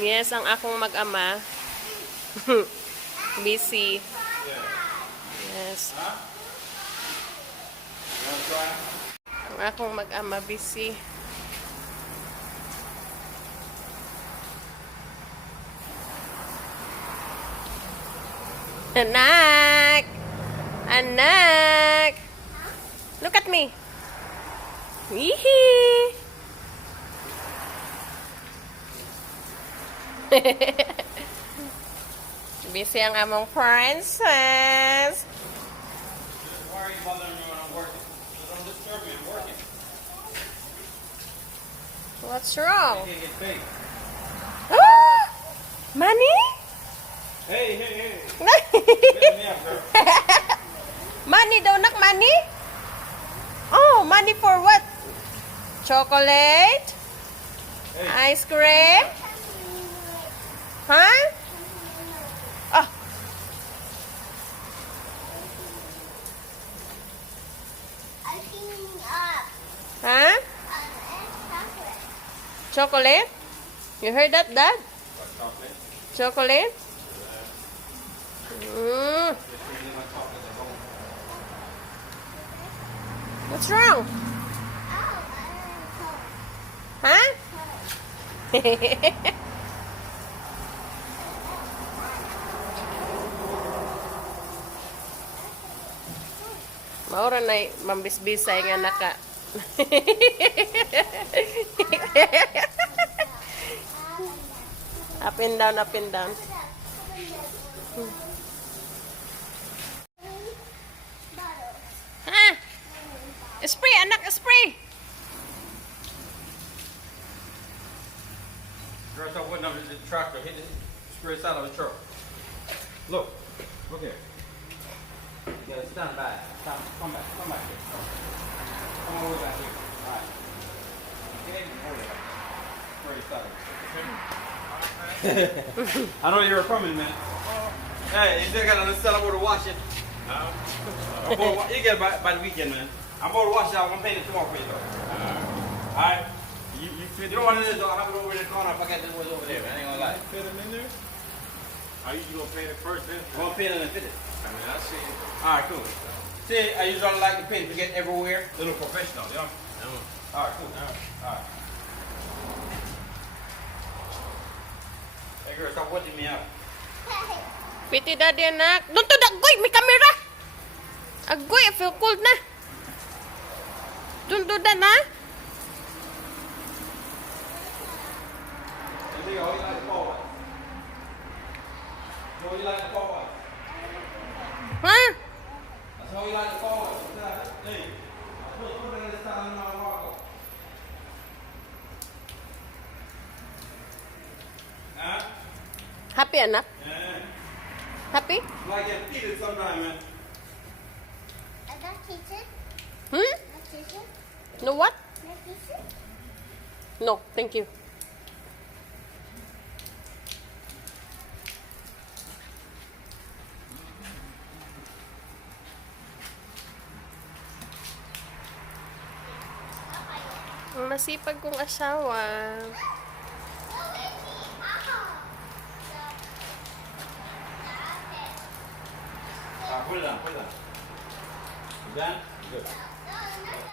Yes, ang akong mag-ama. Busy. Yes. Ang akong mag-ama busy. Anak! Anak! Look at me. Yee! Busy ang among princess. Why are you bothering me when I'm working? Don't disturb me, I'm working. What's wrong? I can't get paid. Ah! Money? Hey, hey, hey. Get me up, girl. Money daw, nak, money? Oh, money for what? Chocolate? Hey. Ice cream? Huh? Oh. Huh? Chocolate? You heard that, Dad? What, chocolate? Chocolate? Mm. What's wrong? Huh? Maura na mambisbisay nga naka. Up and down, up and down. Ha? Spray, anak, spray. Girl, stop waiting on the tractor. Hit the spray side of the truck. Look. Look here. You gotta stand by. Stop. Come back. Come back here. Come over back here. Alright. Okay? Over there. Spray side. I know you were coming, man. Hey, you still gotta understand I'm going to wash it. You get it by the weekend, man. I'm going to wash it out. I'm paying it tomorrow for you, though. Alright? You don't want it, though. I have it over in the corner. I forgot it was over there. I ain't gonna lie. Fit them in there? Are you gonna paint it first then? I'm gonna paint it and fit it. I mean, I see it. Alright, cool. See, I usually like to paint to get everywhere. They look professional, yeah. Alright, cool. Alright. Hey, girl, stop watching me out. Piti daddy, anak. Doon to, agoy, may camera. Agoy, I feel cold na. Doon to, dan, ha? Hey, how you like the forward? How you like the forward? Ha? That's how you like the forward. Hey, put it in the stand now, Marco. Huh? Happy, anak? Yeah. Happy? Like get heated sometime, man. Hmm? No what? No, thank you. Ang masipag kong asawa. Put it on, put it on. You done? Good.